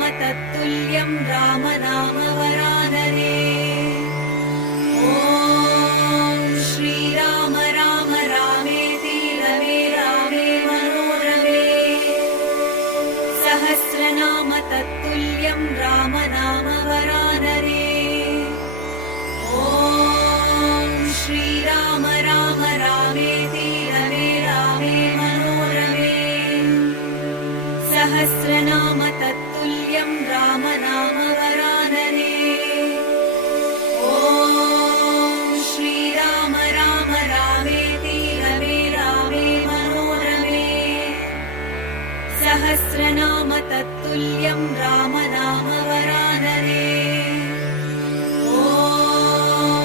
सहस्रनाम तत्तुल्यं राम नाम वरानने। ॐ श्रीराम राम रामेति रमे रामे मनोरमे। सहस्रनाम तत्तुल्यं राम नाम वरानने। ॐ श्रीराम राम रामेति रमे रामे मनोरमे। सहस्रनाम तत्तुल्यं राम नाम वरानने। ॐ श्रीराम राम रामेति रमे रामे मनोरमे। सहस्रनाम तत्तुल्यं राम